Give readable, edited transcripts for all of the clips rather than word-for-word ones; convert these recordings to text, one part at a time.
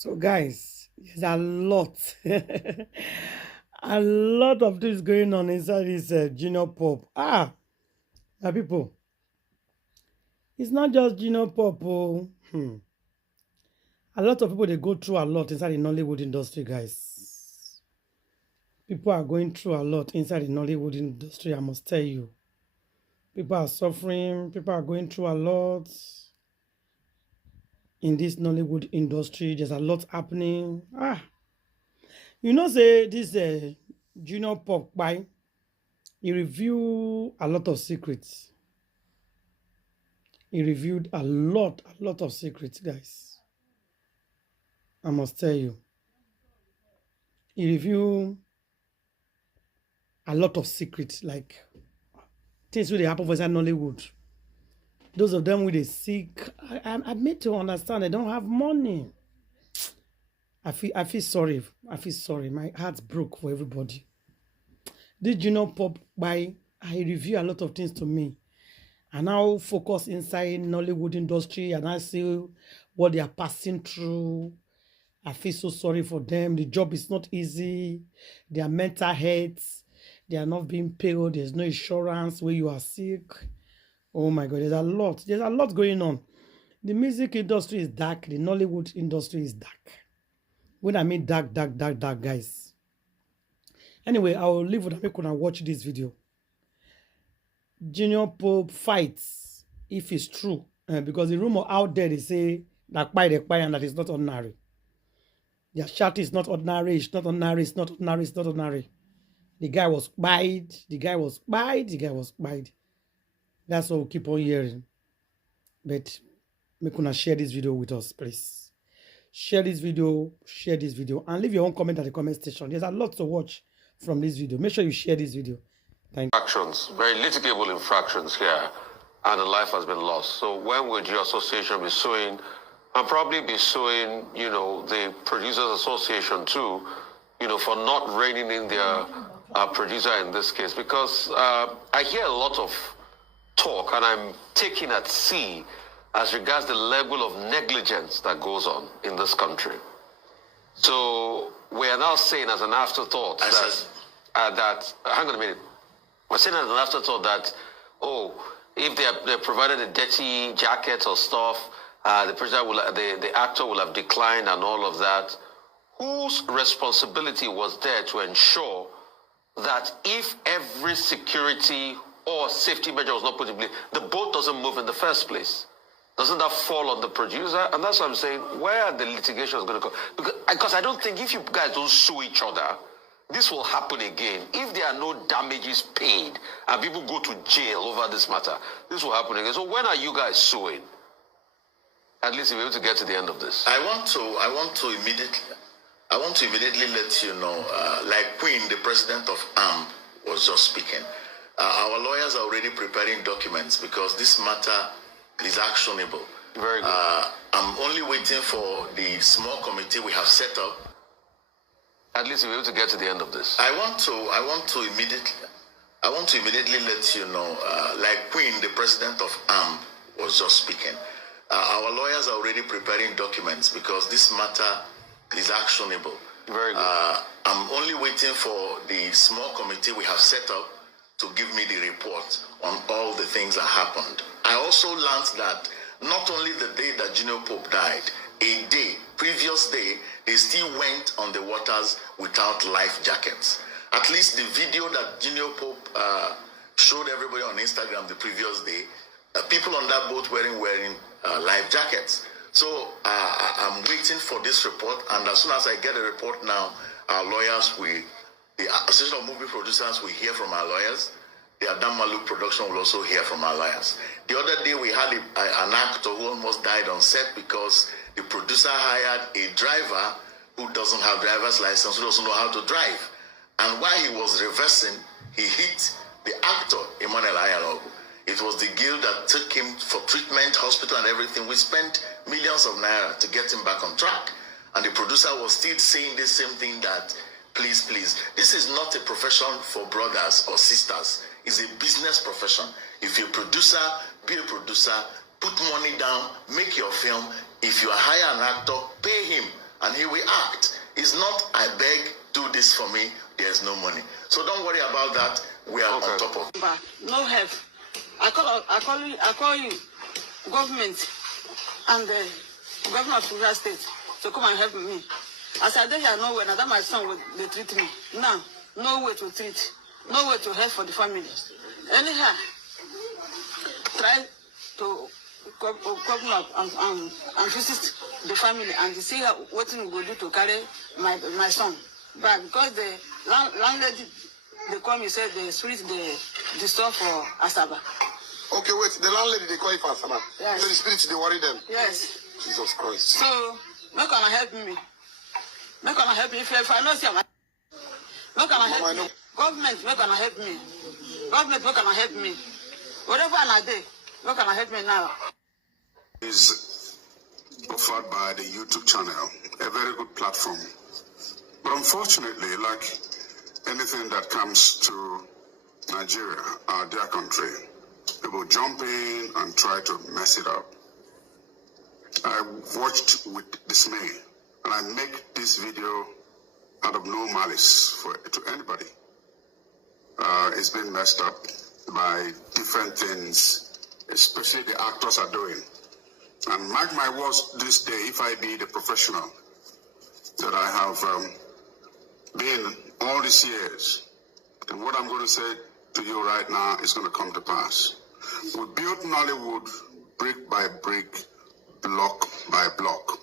So, guys, there's a lot, a lot of this going on inside this junior pop. My people, it's not just junior pop. Oh. A lot of people they go through a lot inside the Nollywood industry, guys. People are going through a lot inside the Nollywood industry. I must tell you, people are suffering. People are going through a lot in this Nollywood industry. There's a lot happening. Say this junior pop by. He revealed a lot of secrets. He revealed a lot of secrets, guys. I must tell you. He revealed a lot of secrets, like things will happen for inside Nollywood. Those of them with a sick, I made to understand they don't have money. I feel sorry. I feel sorry. My heart broke for everybody. This junior pop by I review a lot of things to me. I now focus inside Nollywood industry and I see what they are passing through. I feel so sorry for them. The job is not easy. Their mental health, they are not being paid. There's no insurance where you are sick. Oh my God, there's a lot. There's a lot going on. The music industry is dark. The Nollywood industry is dark. When I mean dark, guys. Anyway, I will leave with them. Make watch this video. Junior Pope fights if it's true. Because the rumor out there, they say that by the and that is not ordinary. Their shot is not ordinary. It's not ordinary. It's not ordinary. It's not ordinary. The guy was spied. The guy was spied. The guy was spied. That's what we keep on hearing. But make una share this video with us, please. Share this video, and leave your own comment at the comment section. There's a lot to watch from this video. Make sure you share this video. Thank you. Infractions, very litigable infractions here, and a life has been lost. So when would your association be suing, and probably be suing, the Producers Association too, for not reining in their producer in this case? Because I hear a lot of talk, and I'm taking at sea as regards the level of negligence that goes on in this country. So we are now saying as an afterthought that hang on a minute. We're saying as an afterthought that, if they provided a dirty jacket or stuff, the actor will have declined and all of that. Whose responsibility was there to ensure that if every security or safety measure was not put in place, the boat doesn't move in the first place? Doesn't that fall on the producer? And that's what I'm saying. Where are the litigations going to go? Because I don't think if you guys don't sue each other, this will happen again. If there are no damages paid and people go to jail over this matter, this will happen again. So when are you guys suing? At least if we're able to get to the end of this. I want to immediately let you know, like Queen, the president of AMP, was just speaking. Our lawyers are already preparing documents because this matter is actionable. Very good. I'm only waiting for the small committee we have set up. At least if we're able to get to the end of this. I want to immediately let you know, like Queen, the president of AMP, was just speaking. Our lawyers are already preparing documents because this matter is actionable. Very good. I'm only waiting for the small committee we have set up to give me the report on all the things that happened. I also learned that not only the day that Junior Pope died, a day, previous day, they still went on the waters without life jackets. At least the video that Junior Pope showed everybody on Instagram the previous day, people on that boat wearing life jackets. So I'm waiting for this report, and as soon as I get a report now, our lawyers, the Association of Movie Producers, we hear from our lawyers. The Adam Maluk production will also hear from our lawyers. The other day we had an actor who almost died on set because the producer hired a driver who doesn't have driver's license, who doesn't know how to drive. And while he was reversing, he hit the actor, Emmanuel Ayalogu. It was the guild that took him for treatment, hospital and everything. We spent millions of naira to get him back on track. And the producer was still saying the same thing, that please, this is not a profession for brothers or sisters. It's a business profession. If you're a producer, be a producer, put money down, make your film. If you hire an actor, pay him. and he will act. It's not, I beg, do this for me, there's no money. So don't worry about that. We are on top of it. But no help. I call you, government and the governor of River State to come and help me. As I don't hear nowhere, now that my son will they treat me. Now, no way to treat, no way to help for the family. Anyhow, try to come up and visit the family and see what we will do to carry my son back. Because the landlady, they come, you said the spirit, the store for Asaba. Okay, wait, the landlady, they call you for Asaba. Yes. So the spirits, they worry them. Yes. Jesus Christ. So, not gonna help me. Not gonna help me. If I know see my, not gonna help me. Government, not gonna help me. Government, not gonna help me. Whatever I do, not gonna help me now. Is offered by the YouTube channel, a very good platform. But unfortunately, like anything that comes to Nigeria, our dear country, people jump in and try to mess it up. I watched with dismay, and I make this video out of no malice to anybody. It's been messed up by different things, especially the actors are doing. And mark my words this day, if I be the professional that I have been all these years, then what I'm going to say to you right now is going to come to pass. We built Nollywood brick by brick, block by block.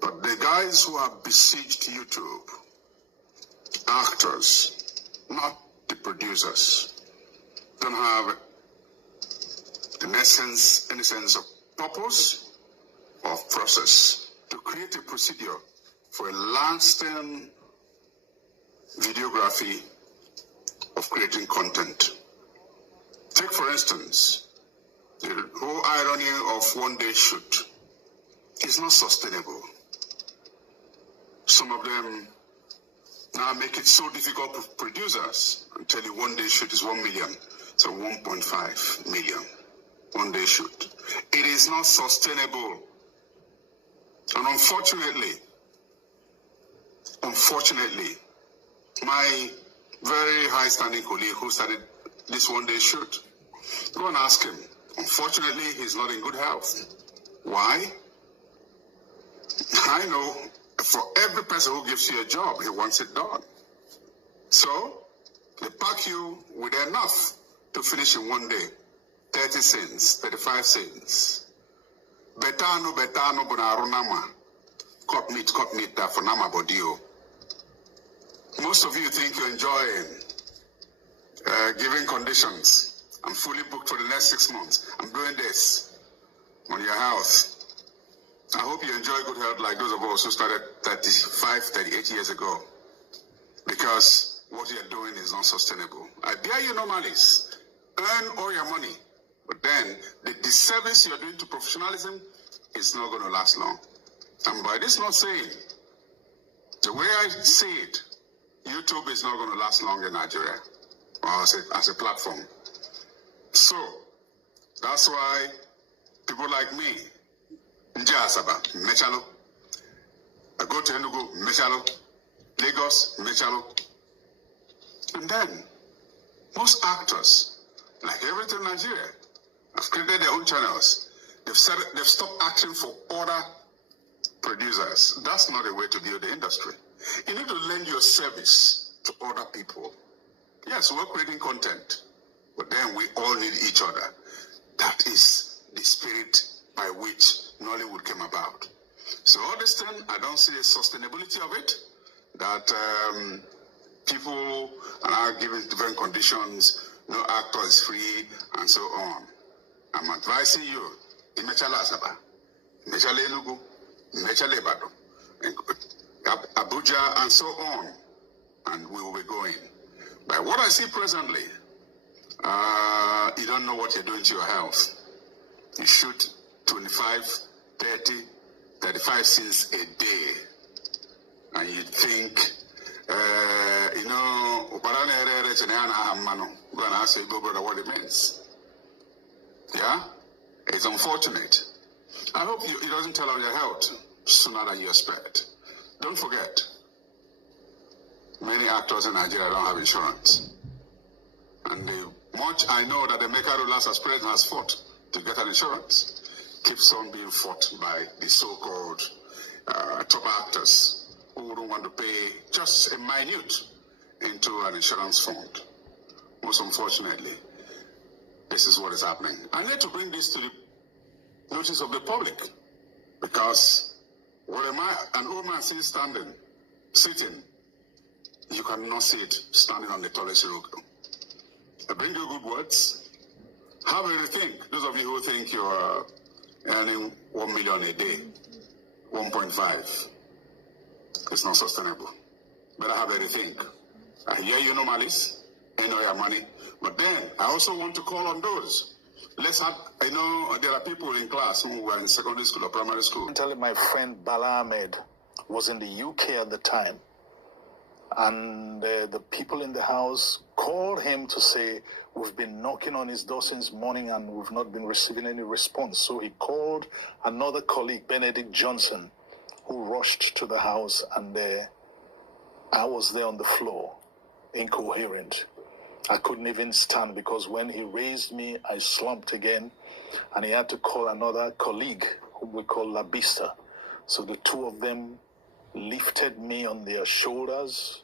But the guys who have besieged YouTube, actors, not the producers, don't have any sense of purpose or process to create a procedure for a lasting videography of creating content. Take, for instance, the whole irony of one-day shoot is not sustainable. Some of them now make it so difficult for producers and tell you one-day shoot is 1 million, so 1.5 million. One-day shoot. It is not sustainable. And unfortunately, my very high-standing colleague who started this one-day shoot, go and ask him. Unfortunately, he's not in good health. Why? I know for every person who gives you a job, he wants it done. So, they pack you with enough to finish in one day. 30 scenes, 35 scenes. Betano, bonarunama. Cut meat, for nama bodio. Most of you think you're enjoying giving conditions. I'm fully booked for the next 6 months. I'm doing this on your health. I hope you enjoy good health like those of us who started 35, 38 years ago. Because what you're doing is not sustainable. I dare you normally earn all your money. But then, the disservice you're doing to professionalism is not going to last long. And by this not saying, the way I see it, YouTube is not going to last long in Nigeria, or as a platform. So, that's why people like me, Njasaba, Mechalo, I go to Enugu, Mechalo, Lagos, Mechalo. And then, most actors, like everything in Nigeria, have created their own channels. They've stopped acting for other producers. That's not a way to build the industry. You need to lend your service to other people. Yes, we're creating content, but then we all need each other. That is the spirit by which Nollywood came about. So all this thing, I don't see a sustainability of it, that people are now given different conditions, no actor is free, and so on. I'm advising you, Imechala Asaba, Imechala Enugu, Imechala Ibadan, Abuja, and so on, and we will be going. By what I see presently, you don't know what you're doing to your health. You shoot 25, 30, 35 scenes a day, and you think, go and ask your brother what it means. Yeah? It's unfortunate. I hope it doesn't tell on your health sooner than you expect. don't forget, many actors in Nigeria don't have insurance. And the much I know that the Mecca rulers as president has fought to get an insurance keeps on being fought by the so-called top actors who don't want to pay just a minute into an insurance fund. Most unfortunately, this is what is happening. I need to bring this to the notice of the public, because what am I, an old man sees sitting, you cannot see it standing on the tallest rock. I bring you good words. Have a rethink. Those of you who think you are earning 1 million a day, 1.5, it's not sustainable. Better have a rethink. I hear you know malice, you know your money, but then I also want to call on those. Let's have, there are people in class who were in secondary school or primary school. I'm telling my friend Bala Ahmed was in the UK at the time, and the people in the house called him to say, we've been knocking on his door since morning and we've not been receiving any response. So he called another colleague, Benedict Johnson, who rushed to the house, and I was there on the floor, incoherent. I couldn't even stand, because when he raised me, I slumped again, and he had to call another colleague, whom we call La Vista. So the two of them lifted me on their shoulders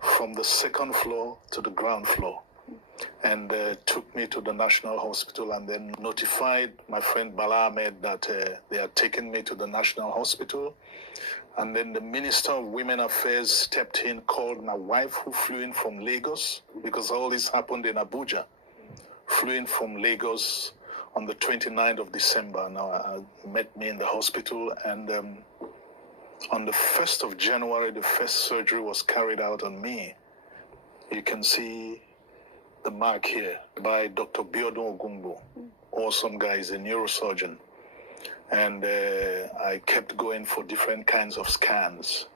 from the second floor to the ground floor, and took me to the National Hospital, and then notified my friend Bala Ahmed that they had taken me to the National Hospital. And then the Minister of Women Affairs stepped in, called my wife, who flew in from Lagos, because all this happened in Abuja. Flew in from Lagos on the 29th of December. Now, met me in the hospital, and on the 1st of January, the first surgery was carried out on me. You can see the mark here by Dr. Biodun Ogungbo. Awesome guy, he's a neurosurgeon. And I kept going for different kinds of scans.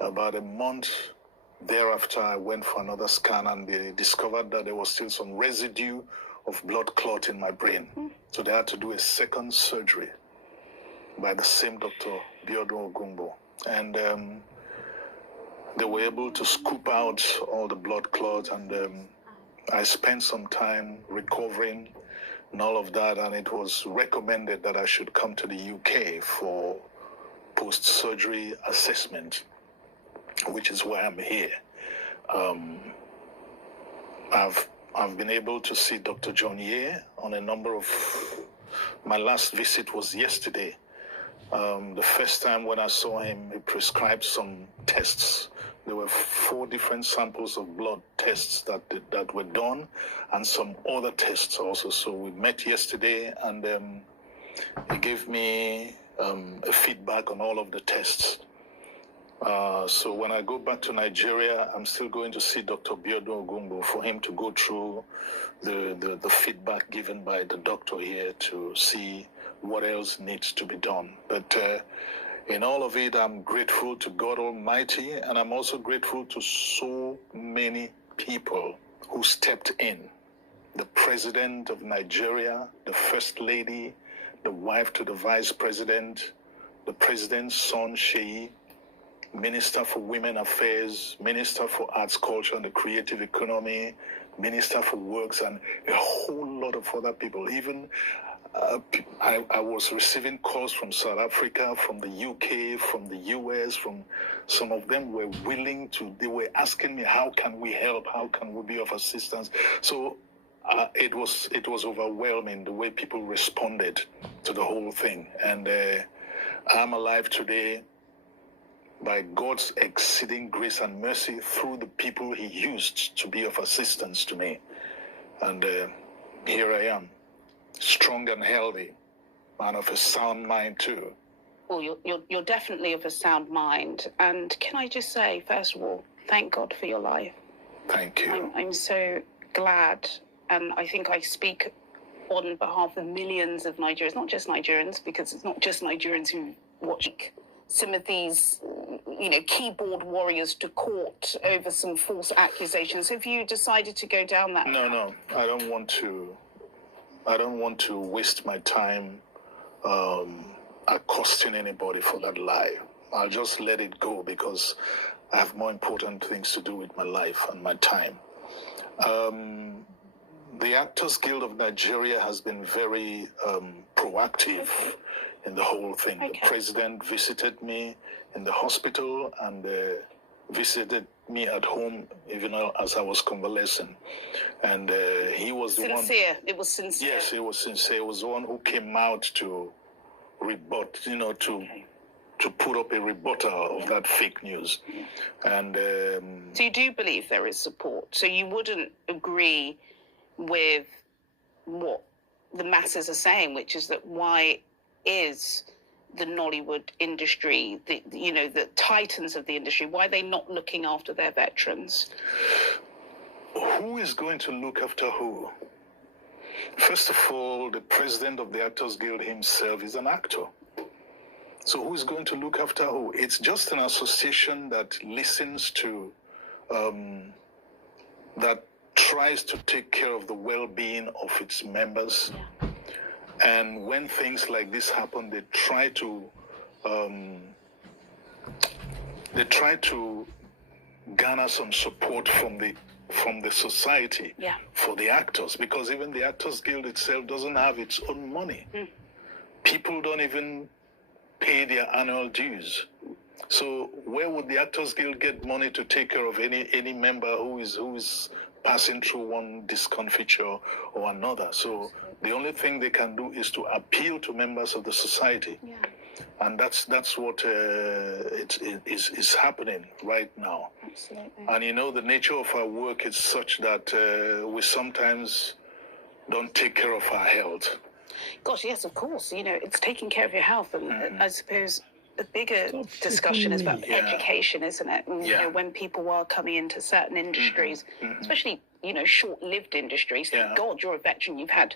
About a month thereafter, I went for another scan, and they discovered that there was still some residue of blood clot in my brain. So they had to do a second surgery by the same Dr. Biodun Ogungbo. And they were able to scoop out all the blood clot, and I spent some time recovering and all of that, and it was recommended that I should come to the UK for post-surgery assessment, which is why I'm here. I've been able to see Dr. John Ye on a number of, my last visit was yesterday. The first time when I saw him, he prescribed some tests. There were 4 different samples of blood tests that were done, and some other tests also. So we met yesterday, and he gave me a feedback on all of the tests. So when I go back to Nigeria, I'm still going to see Dr. Biodun Ogungbo for him to go through the feedback given by the doctor here to see what else needs to be done. But in all of it, I'm grateful to God Almighty, and I'm also grateful to so many people who stepped in. The President of Nigeria, the First Lady, the wife to the Vice President, the President's son, Kcee, Minister for Women Affairs, Minister for Arts, Culture, and the Creative Economy, Minister for Works, and a whole lot of other people. Even I was receiving calls from South Africa, from the UK, from the US, from some of them were willing to, they were asking me, how can we help? How can we be of assistance? So it was overwhelming the way people responded to the whole thing. And I'm alive today by God's exceeding grace and mercy through the people he used to be of assistance to me. And here I am, strong and healthy, and of a sound mind too. Well, you're definitely of a sound mind. And can I just say, first of all, thank God for your life. Thank you. I'm so glad, and I think I speak on behalf of millions of Nigerians, not just Nigerians, because it's not just Nigerians who watch some of these, keyboard warriors to court over some false accusations. Have you decided to go down that path? No, I don't want to waste my time accosting anybody for that lie. I'll just let it go because I have more important things to do with my life and my time. The Actors Guild of Nigeria has been very proactive in the whole thing. The president visited me in the hospital and visited me at home, even as I was convalescing. And he was the one... Sincere. It was sincere. Yes, it was sincere. It was the one who came out to rebut, to put up a rebuttal of that fake news. And so you do believe there is support? So you wouldn't agree with what the masses are saying, which is that why is the Nollywood industry, the titans of the industry, why are they not looking after their veterans? Who is going to look after who? First of all, the president of the Actors Guild himself is an actor. So who is going to look after who? It's just an association that listens to, that tries to take care of the well-being of its members. And when things like this happen, they try to garner some support from the society for the actors, because even the Actors Guild itself doesn't have its own money. People don't even pay their annual dues. So where would the Actors Guild get money to take care of any member who is passing through one discomfiture or another? So the only thing they can do is to appeal to members of the society. And that's what is happening right now. Absolutely. And the nature of our work is such that we sometimes don't take care of our health. Gosh, yes, of course. It's taking care of your health. And I suppose the bigger discussion is about education, isn't it? And, when people are coming into certain industries, especially, short-lived industries. Thank God you're a veteran. You've had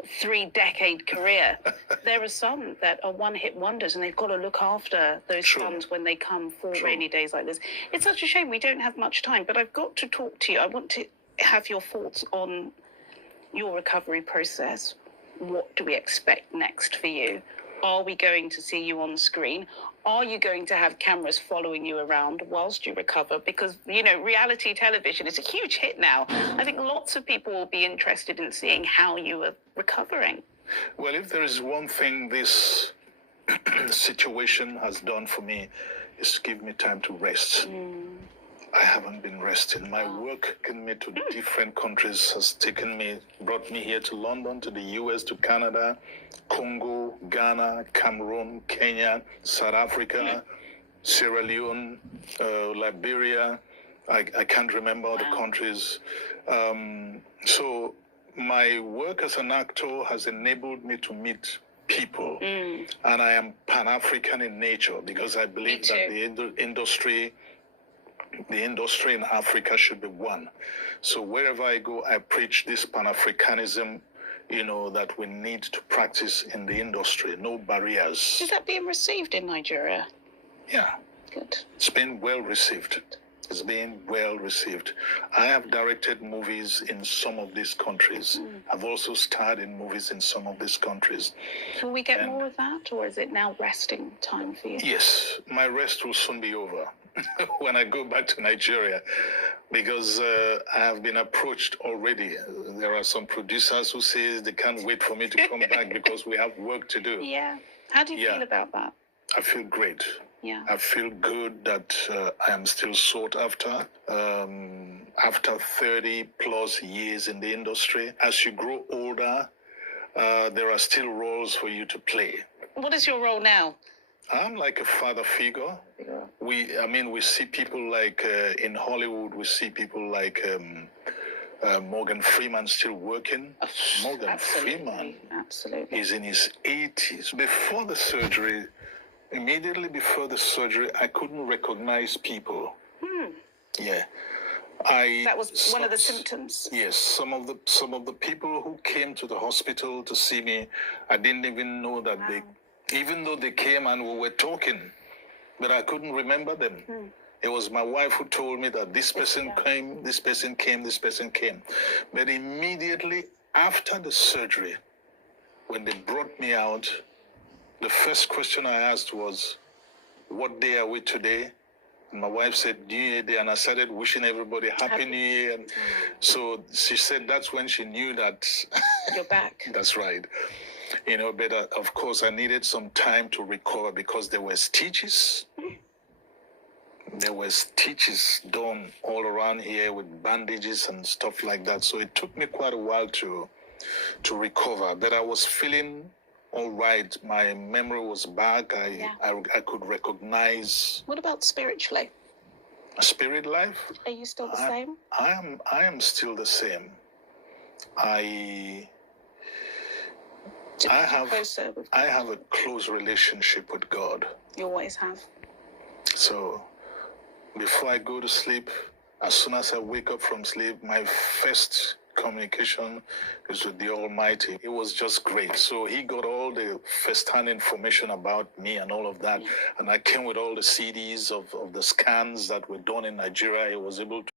a 3-decade career. There are some that are one-hit wonders, and they've got to look after those funds when they come for rainy days like this. It's such a shame we don't have much time, but I've got to talk to you. I want to have your thoughts on your recovery process. What do we expect next for you? Are we going to see you on screen? Are you going to have cameras following you around whilst you recover? Because, reality television is a huge hit now. I think lots of people will be interested in seeing how you are recovering. Well, if there is one thing this situation has done for me, is to give me time to rest. I haven't been resting. My work taking me to different countries, has brought me here to London, to the US, to Canada, Congo, Ghana, Cameroon, Kenya, South Africa, Sierra Leone, Liberia. I can't remember all the countries. So my work as an actor has enabled me to meet people. And I am Pan-African in nature, because I believe that the industry in Africa should be one. So wherever I go, I preach this Pan-Africanism, that we need to practice in the industry. No barriers. Is that being received in Nigeria? Yeah. Good. It's been well received. It's been well received. I have directed movies in some of these countries. I've also starred in movies in some of these countries. Will we get more of that, or is it now resting time for you? Yes, my rest will soon be over when I go back to Nigeria, because I have been approached already. There are some producers who say they can't wait for me to come back because we have work to do. Yeah. How do you feel about that? I feel great. Yeah. I feel good that I am still sought after. After 30 plus years in the industry, as you grow older, there are still roles for you to play. What is your role now? I'm like a father figure. We see people like in Hollywood, we see people like Morgan Freeman still working. Morgan Freeman is in his 80s. Before the surgery, immediately before the surgery, I couldn't recognize people. Yeah. That was one of the symptoms? Yes. Some of the people who came to the hospital to see me, I didn't even know that even though they came and we were talking, but I couldn't remember them. It was my wife who told me that this person came, this person came, this person came. But immediately after the surgery, when they brought me out, the first question I asked was, what day are we today? And my wife said, New Year Day, and I started wishing everybody Happy New Year. And so she said that's when she knew that you're back. That's right. You know, but of course I needed some time to recover because there were stitches. There were stitches done all around here with bandages and stuff like that. So it took me quite a while to recover. But I was feeling all right. My memory was back. I could recognize. What about spiritually? Spirit life? Are you still the same? I am still the same. I have a close relationship with God. You always have. So before I go to sleep, as soon as I wake up from sleep, my first communication is with the Almighty. It was just great. So he got all the first-hand information about me and all of that. And I came with all the CDs of the scans that were done in Nigeria. He was able to